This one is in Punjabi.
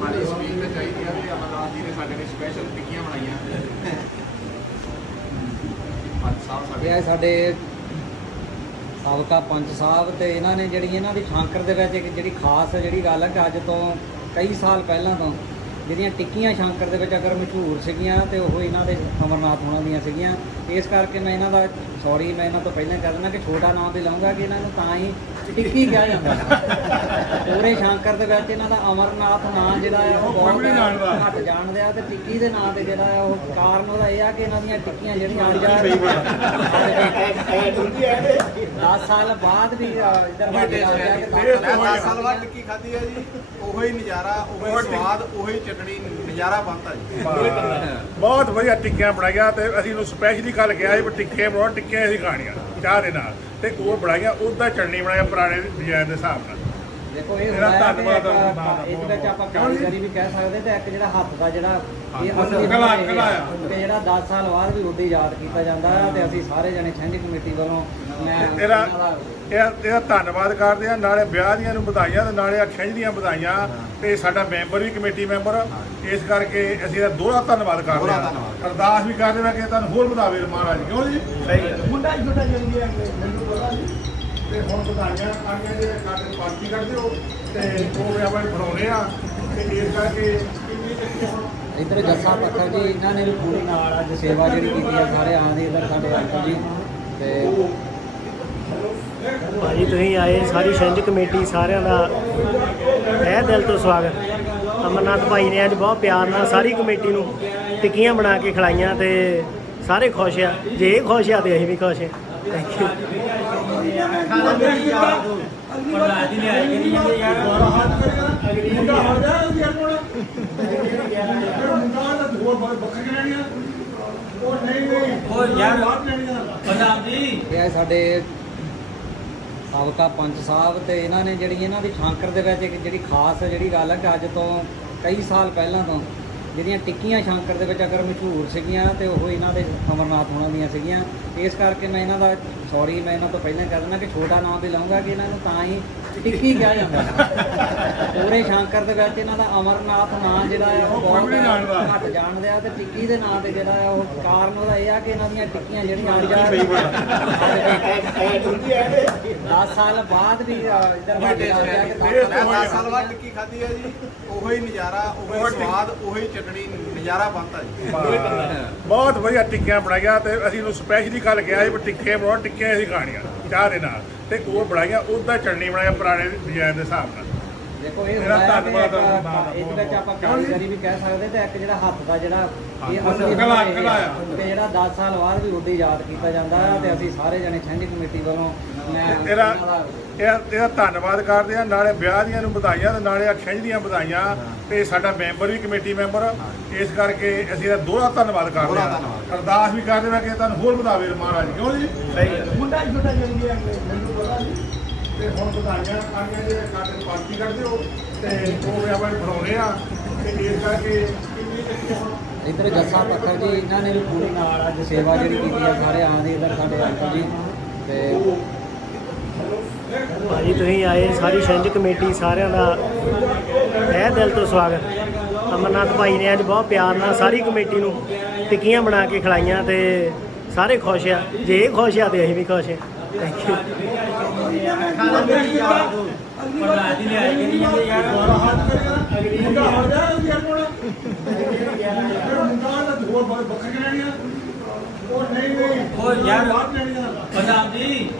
ਸਾਡੀ ਸਪੀਡ ਤੇ ਚਾਹੀਦੀ ਆ ਵੀ ਅਮਰਨਾਥ ਜੀ ਨੇ ਸਾਡੇ ਲਈ ਸਪੈਸ਼ਲ ਟਿੱਕੀਆਂ ਬਣਾਈਆਂ। ਅੱਜ ਸਾਹਿਬ ਸਾਡੇ। ਇਹ ਸਾਡੇ ਸਾਬਕਾ ਪੰਚ ਸਾਹਿਬ ਤੇ ਇਹਨਾਂ ਨੇ ਜਿਹੜੀ ਇਹਨਾਂ ਦੀ ਸ਼ਾਂਕਰ ਦੇ ਵਿੱਚ ਇੱਕ ਜਿਹੜੀ ਖਾਸ ਜਿਹੜੀ ਗੱਲ ਹੈ ਕਿ ਅੱਜ ਤੋਂ ਕਈ ਸਾਲ ਪਹਿਲਾਂ ਤੋਂ ਜਿਹੜੀਆਂ ਟਿੱਕੀਆਂ ਸ਼ਾਂਕਰ ਦੇ ਵਿੱਚ ਅਗਰ ਮਸ਼ਹੂਰ ਸੀਗੀਆਂ ਤੇ ਉਹ ਇਹਨਾਂ ਦੇ ਅਮਰਨਾਥ ਹੋਣਾ ਦੀਆਂ ਸੀਗੀਆਂ। ਇਸ ਕਰਕੇ ਮੈਂ ਇਹਨਾਂ ਦਾ ਸੌਰੀ ਮੈਂ ਇਹਨਾਂ ਤੋਂ ਪਹਿਲਾਂ ਕਹਿ ਦਿੰਦਾ ਕਿ ਛੋਟਾ ਨਾਮ ਤੇ ਲਾਉਂਗਾ ਕਿ ਇਹਨਾਂ ਨੂੰ ਤਾਂ ਹੀ ਟਿੱਕੀ ਕਿਹਾ ਜਾਂਦਾ। ਪੂਰੇ ਸ਼ਾਂਕਰ ਦੇ ਵਿੱਚ ਇਹਨਾਂ ਦਾ ਅਮਰਨਾਥ ਨਾਂ ਜਿਹੜਾ ਹੈ ਉਹ ਬਹੁਤ ਘੱਟ ਜਾਣਦੇ ਆ ਤੇ ਟਿੱਕੀ ਦੇ ਨਾਂ ਤੇ ਜਿਹੜਾ ਹੈ ਉਹ ਕਾਰਨ ਉਹਦਾ ਇਹ ਆ ਕਿ ਇਹਨਾਂ ਦੀਆਂ ਟਿੱਕੀਆਂ ਜਿਹੜੀਆਂ ਅੱਜ ਜਾ 10 ਸਾਲ ਬਾਅਦ ਵੀ ਇੱਧਰ ਆ ਗਿਆ ਕਿ ਮੈਂ ਸਾਲ 10 ਸਾਲ ਬਾਅਦ ਟਿੱਕੀ ਖਾਧੀ ਆ ਜੀ ਉਹੋ ਹੀ ਨਜ਼ਾਰਾ ਉਹੋ ਹੀ ਸਵਾਦ ਉਹੋ ਹੀ ਚਟਣੀ ਨਜ਼ਾਰਾ ਬਣਦਾ ਜੀ। ਬਹੁਤ ਵਧੀਆ ਟਿੱਕੀਆਂ ਬਣਾਈਆਂ ਤੇ ਅਸੀਂ ਨੂੰ ਸਪੈਸ਼ਲੀ ਕੱਲ ਕਿਹਾ ਸੀ ਵੀ ਟਿੱਕੇ ਬਣਾਓ ਟਿੱਕੀਆਂ ਅਸੀਂ ਖਾਣੀਆਂ ਚਾਹ ਦੇ ਨਾਲ। ਤੇ ਉਹ ਬਣਾਈਆਂ ਉਹਦਾ ਚਟਨੀ ਬਣਾਇਆ ਪੁਰਾਣੇ ਡਿਜ਼ਾਈਨ ਦੇ ਹਿਸਾਬ ਨਾਲ। ਦੇਖੋ ਇਹ ਮੇਰਾ ਹੁੰਦਾ ਹੈ ਕਿ ਧੰਨਵਾਦ ਆ, ਇੱਕ- ਇਹਦੇ ਵਿੱਚ ਆਪਾਂ ਕਾਰੀਗਰੀ ਵੀ ਕਹਿ ਸਕਦੇ ਤੇ ਇੱਕ ਜਿਹੜਾ ਹੱਥ ਦਾ ਜਿਹੜਾ ਇਹ ਹਾਂ, ਅਸਲੀ ਕਲਾ- ਹੁਨਰ ਇਹ ਕਲਾ ਹੈ। ਆ। ਤੇ ਜਿਹੜਾ 10 ਸਾਲ ਬਾਅਦ ਵੀ ਉਦੋਂ ਯਾਦ ਕੀਤਾ ਜਾਂਦਾ ਹੈ ਤੇ ਅਸੀਂ ਸਾਰੇ ਜਣੇ ਛੰਝ ਕਮੇਟੀ ਵੱਲੋਂ ਮੈਂ ਇਹਦਾ ਇਹਨਾਂ ਦਾ ਇਹ ਇਹਦਾ ਧੰਨਵਾਦ ਕਰਦੇ ਆ ਨਾਲੇ ਵਿਆਹ ਦੀਆਂ ਨੂੰ ਵਧਾਈਆਂ ਤੇ ਨਾਲੇ ਦੀਆਂ ਵਧਾਈਆਂ ਤੇ ਸਾਡਾ ਮੈਂਬਰ ਵੀ ਕਮੇਟੀ ਮੈਂਬਰ। ਇਸ ਕਰਕੇ ਅਸੀਂ ਇਹਦਾ ਦੋਹਰਾ ਧੰਨਵਾਦ ਕਰਦੇ ਆ। ਅਰਦਾਸ ਵੀ ਕਰਦੇ ਆ ਕਿ ਤੁਹਾਨੂੰ ਹੋਰ ਵਧਾਵੇ ਮਹਾਰਾਜ। ਕਿਉਂ ਜੀ? ਮੁੰਡਾ ਛੋਟਾ ਜਲਦੀ ਆ ਮੈਨੂੰ ਪਤਾ ਜੀ ਤੇ ਹੁਣ ਵਧਾਈਆਂ ਆਈਆਂ ਜਿਹੜੇ ਕੱਟ ਪਾਰਟੀ ਕਰਦੇ ਹੋ ਤੇ ਉਹ ਵੀ ਆਪਾਂ ਬਣਾਉਣੇ ਆ ਤੇ ਇਸ ਕਰਕੇ ਇੱਧਰ ਜੱਸਾ ਪੱਥਰ ਜੀ ਇਹਨਾਂ ਨੇ ਵੀ ਪੂਰੀ ਨਾਲ ਅੱਜ ਸੇਵਾ ਜਿਹੜੀ ਕੀਤੀ ਹੈ ਸਾਰੇ ਆਂ ਦੀ ਇੱਧਰ ਸਾਡੇ ਅੰਕਲ ਜੀ ਤੇ ਭਾਜੀ ਤੁਸੀਂ ਆਏ ਸਾਰੀ ਛਿੰਝ ਕਮੇਟੀ ਸਾਰਿਆਂ ਦਾ ਹੈ ਦਿਲ ਤੋਂ ਸਵਾਗਤ। ਅਮਰਨਾਥ ਭਾਈ ਨੇ ਅੱਜ ਬਹੁਤ ਪਿਆਰ ਨਾਲ ਸਾਰੀ ਕਮੇਟੀ ਨੂੰ ਟਿੱਕੀਆਂ ਬਣਾ ਕੇ ਖਿਲਾਈਆਂ ਤੇ ਸਾਰੇ ਖੁਸ਼ ਆ। ਜੇ ਇਹ ਖੁਸ਼ ਆ ਤੇ ਅਸੀਂ ਵੀ ਖੁਸ਼ ਆ। ਥੈਂਕ ਯੂ ਇਹ ਸਾਡੇ ਸਾਬਕਾ ਪੰਚ ਸਾਹਿਬ ਤੇ ਇਹਨਾਂ ਨੇ ਜਿਹੜੀ ਇਹਨਾਂ ਦੀ ਠਾਂਕਰ ਦੇ ਵਿੱਚ ਇੱਕ ਜਿਹੜੀ ਖਾਸ ਜਿਹੜੀ ਗੱਲ ਹੈ ਕਿ ਅੱਜ ਤੋਂ ਕਈ ਸਾਲ ਪਹਿਲਾਂ ਤੋਂ ਜਿਹੜੀਆਂ ਟਿੱਕੀਆਂ ਸ਼ਾਂਕਰ ਦੇ ਵਿੱਚ ਅਗਰ ਮਸ਼ਹੂਰ ਸੀਗੀਆਂ ਤੇ ਉਹ ਇਹਨਾਂ ਦੇ ਅਮਰਨਾਥ ਹੋਣਾ ਦੀਆਂ ਸੀਗੀਆਂ। ਇਸ ਕਰਕੇ ਮੈਂ ਇਹਨਾਂ ਦਾ ਸੌਰੀ ਮੈਂ ਇਹਨਾਂ ਤੋਂ ਪਹਿਲਾਂ ਕਹਿ ਦਿੰਦਾ ਕਿ ਛੋਟਾ ਨਾਮ ਵੀ ਲਾਉਂਗਾ ਕਿ ਇਹਨਾਂ ਨੂੰ ਤਾਂ ਹੀ ਟਿੱਕੀ ਕਿਹਾ ਜਾਂਦਾ ਪੂਰੇ ਸ਼ਾਂਕਰ ਦੇ ਵਿੱਚ ਇਹਨਾਂ ਦਾ ਅਮਰਨਾਥ ਨਾਂ ਜਿਹੜਾ ਹੈ ਉਹ ਬਹੁਤ ਘੱਟ ਜਾਣਦੇ ਆ ਤੇ ਟਿੱਕੀ ਦੇ ਨਾਂ ਤੇ ਜਿਹੜਾ ਹੈ ਉਹ ਕਾਰਨ ਉਹਦਾ ਇਹ ਆ ਕਿ ਇਹਨਾਂ ਦੀਆਂ ਟਿੱਕੀਆਂ ਜਿਹੜੀਆਂ ਅੱਜ ਜਾ 10 ਸਾਲ ਬਾਅਦ ਵੀ ਇੱਧਰ ਸਾਡੇ ਆ ਗਿਆ ਕਿ ਦਸ ਮੈਂ ਸਾਲ 10 ਸਾਲ ਬਾਅਦ ਟਿੱਕੀ ਖਾਧੀ ਆ ਜੀ। ਉਹੋ ਹੀ ਨਜ਼ਾਰਾ ਉਹੋ ਹੀ ਸਵਾਦ ਉਹੋ ਹੀ ਚਟਣੀ ਨਜ਼ਾਰਾ ਬਣਦਾ ਜੀ। ਬਹੁਤ ਵਧੀਆ ਟਿੱਕੀਆਂ ਬਣਾਈਆਂ ਤੇ ਅਸੀਂ ਨੂੰ ਸਪੈਸ਼ਲੀ ਕੱਲ ਕਿਹਾ ਸੀ ਟਿੱਕੇ ਬਣਾਓ ਟਿੱਕੀਆਂ ਅਸੀਂ ਖਾਣੀਆਂ। ਚਾਹ ਦੇ ਨਾਲ ਤੇ ਉਹ ਬਣਾਈਆਂ ਉਹਦਾ ਚਟਨੀ ਬਣਾਇਆ ਪੁਰਾਣੇ ਡਿਜ਼ਾਈਨ ਦੇ ਹਿਸਾਬ ਨਾਲ। ਦੇਖੋ ਇਹ ਮੇਰਾ ਹੁੰਦਾ ਹੈ ਕਿ ਧੰਨਵਾਦ ਆ, ਇੱਕ- ਇਹਦੇ ਵਿੱਚ ਆਪਾਂ ਕਾਰੀਗਰੀ ਵੀ ਕਹਿ ਸਕਦੇ ਤੇ ਇੱਕ ਜਿਹੜਾ ਹੱਥ ਦਾ ਜਿਹੜਾ ਇਹ ਅਸਲੀ ਕਲਾ- ਹੁਨਰ ਇਹ ਕਲਾ ਹੈ। ਆ। ਤੇ ਜਿਹੜਾ 10 ਸਾਲ ਬਾਅਦ ਵੀ ਉਦੋਂ ਯਾਦ ਕੀਤਾ ਜਾਂਦਾ ਹੈ ਤੇ ਅਸੀਂ ਸਾਰੇ ਜਣੇ ਛੰਝ ਕਮੇਟੀ ਵੱਲੋਂ ਮੈਂ ਇਹਦਾ ਇਹਨਾਂ ਦਾ ਇਹ ਇਹਦਾ ਧੰਨਵਾਦ ਕਰਦੇ ਆ ਨਾਲੇ ਵਿਆਹ ਦੀਆਂ ਨੂੰ ਵਧਾਈਆਂ ਤੇ ਨਾਲੇ ਅਖੰਜ ਦੀਆਂ ਵਧਾਈਆਂ ਤੇ ਸਾਡਾ ਮੈਂਬਰ ਵੀ ਕਮੇਟੀ ਮੈਂਬਰ। ਇਸ ਕਰਕੇ ਅਸੀਂ ਇਹਦਾ ਦੋਹਰਾ ਧੰਨਵਾਦ ਕਰਦੇ ਆ। ਅਰਦਾਸ ਵੀ ਕਰਦੇ ਆ ਕਿ ਤੁਹਾਨੂੰ ਹੋਰ ਵਧਾਵੇ ਮਹਾਰਾਜ ਕਿਉਂ ਜੀ? ਸਹੀ ਹੈ। ਮੁੰਡਾ ਛੋਟਾ ਜਲਦੀ ਆ ਮੈਨੂੰ ਪਤਾ ਜੀ। ਤੇ ਹੁਣ ਵਧਾਈਆਂ ਆਈਆਂ ਜਿਹੜੇ ਕੱਟ ਪਾਰਟੀ ਕਰਦੇ ਹੋ ਤੇ ਆਪਾਂ ਬਣਾਉਣੇ ਆ ਤੇ ਇਸ ਕਰਕੇ ਇੱਧਰ ਜੱਸਾ ਪੱਥਰ ਜੀ ਇਹਨਾਂ ਨੇ ਵੀ ਪੂਰੀ ਨਾਲ ਅੱਜ ਸੇਵਾ ਜਿਹੜੀ ਕੀਤੀ ਹੈ ਸਾਰੇ ਆਂ ਦੀ ਇੱਧਰ ਸਾਡੇ ਅੰਕਲ ਜੀ ਤੇ ਭਾਜੀ ਤੁਸੀਂ ਆਏ ਸਾਰੀ ਛਿੰਝ ਕਮੇਟੀ ਸਾਰਿਆਂ ਦਾ ਹੈ ਦਿਲ ਤੋਂ ਸਵਾਗਤ। ਅਮਰਨਾਥ ਭਾਈ ਨੇ ਅੱਜ ਬਹੁਤ ਪਿਆਰ ਨਾਲ ਸਾਰੀ ਕਮੇਟੀ ਨੂੰ ਟਿੱਕੀਆਂ ਬਣਾ ਕੇ ਖਿਲਾਈਆਂ ਤੇ ਸਾਰੇ ਖੁਸ਼ ਆ। ਜੇ ਇਹ ਖੁਸ਼ ਆ ਤੇ ਅਸੀਂ ਵੀ ਖੁਸ਼ ਆ। ਉਹ ਨਹੀਂ ਨਹੀਂ ਉਹ ਯਾਰ ਪੰਜਾਬ ਜੀ